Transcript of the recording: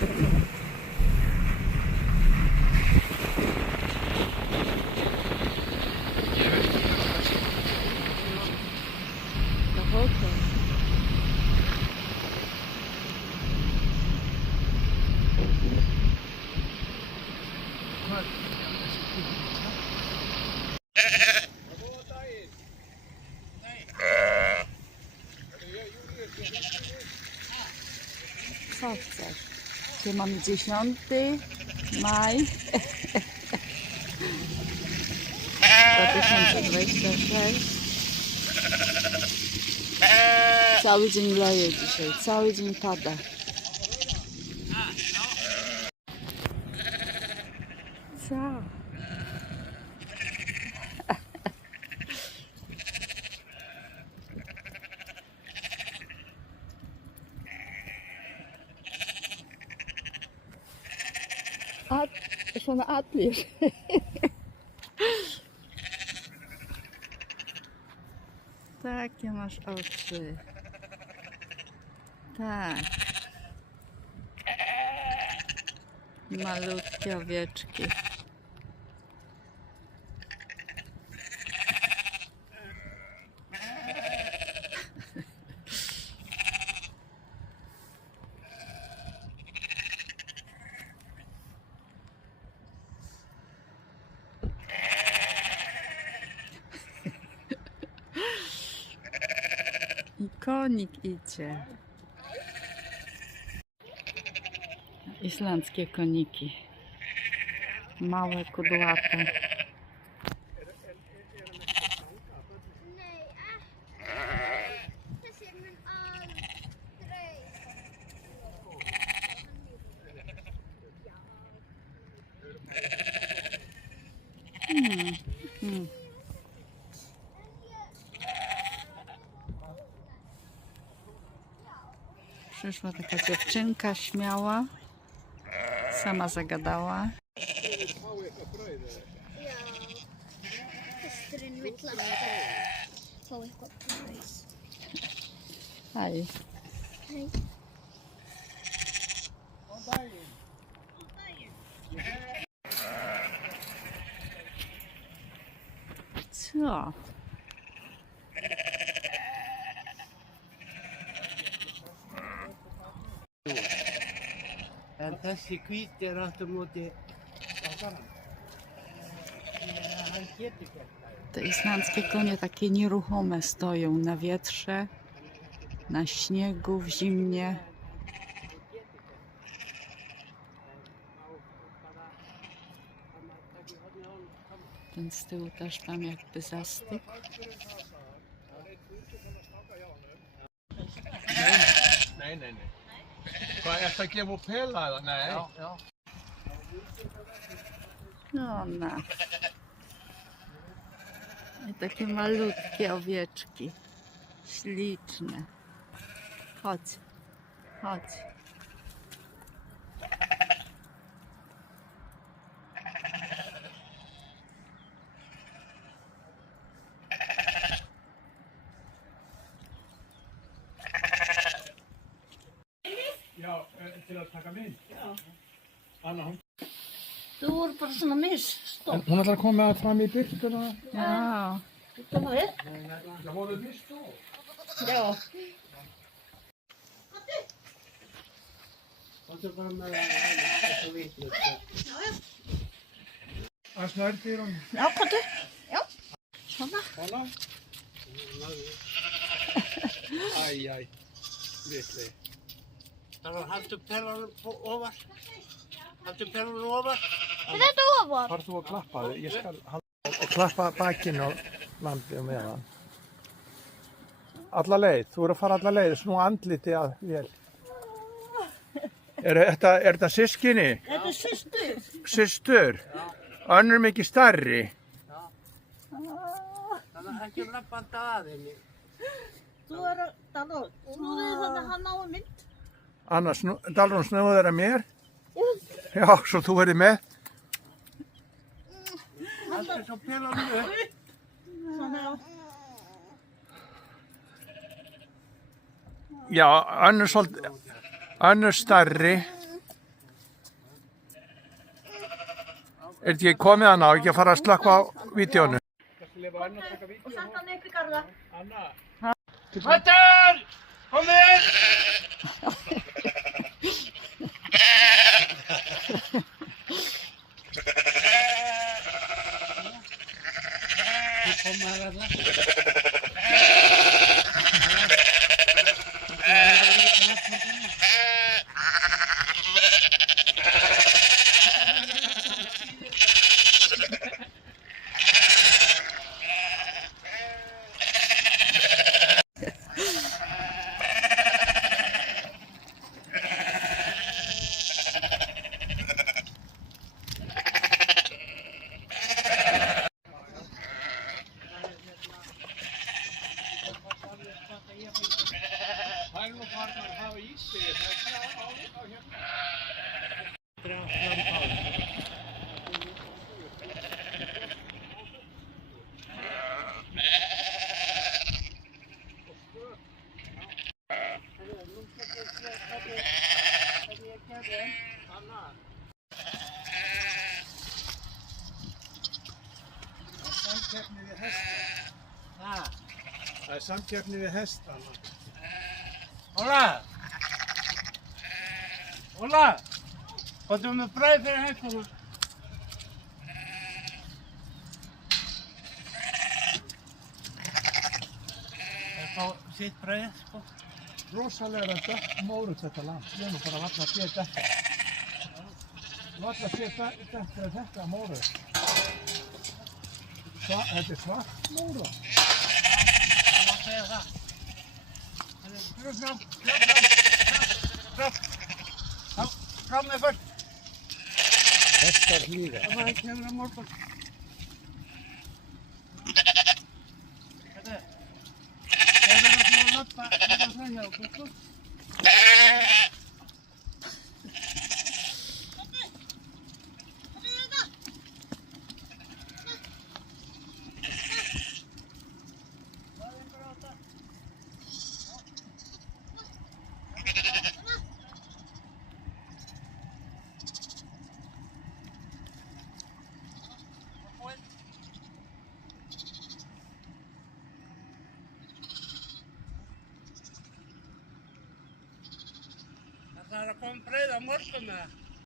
Co chcesz? Dzisiaj mamy 10 maj 2026. Cały dzień leje dzisiaj, cały dzień pada. Co? Schon atlisz. Takie masz oczy. Tak. Malutkie owieczki. I konik idzie. Islandzkie koniki. Małe, kudłate. Przyszła taka dziewczynka śmiała, sama zagadała. Hej. Co? En þessi hvíti aftur móti hann getur gert það. Te islandzkie konie takie nieruchome stoją na wietrze, na śniegu, w zimnie. Ten z tyłu też tam jakby zastygł. Nei. Hvað, ertu að gefa út pela eða? Nei. Já. No ona. I takie malutkie owieczki. Śliczne. Chodź. Chodź. Já, til að taka mynd. Já. Anna, hún... Þú voru bara svona misstopp. Hún ætlar að koma með það fram í byrtuna. Ja. Það var þér? Já, voru þið mistó? Já. Og svo bara með þessu vitlu. Það snærtir hún. Já, hvað? Já. Svona. Svona. Æ, vitli. Það var haldur perranum ofar. Haldur perranum ofar. Er þetta ofar? Far þú að klappa þig, ég skal halda og klappa bakinn og lambið með það. Alla leið, þú eru að fara alla leið, snú andliti að vel. Er þetta systkini? Þetta er systur. Systur? Önnur mikið stærri? Þannig að ekki lappandi að henni. Þú er að tala. Snúðu þið þannig að hann nái mynd. Anna, Dalrún, snúðu þeirra mér? Já, svo þú verið með? Haldur svo perranum upp. Svona já. Já, önnur stærri. Er þetta ekki komið hana og ekki að fara að slakka á vídeónu? Og senda hann upp í garða. Mættur! Komið! Það er samkeppni við hestana. Óla! Óla! Hvað er með brauð fyrir hestana? Það er fá sitt brauð, sko. Rosalega dökk mórut þetta land. Ég er nú bara valla að sé þetta. Valla að sé þetta mórut. Þetta er svart mórut. Það má segja það. Fram með fyrst. Hestar hlýða. Það kemur á morgun. Þetta er að lappa hérna frá hjá okkur. Það er að koma brauð á morgun með það.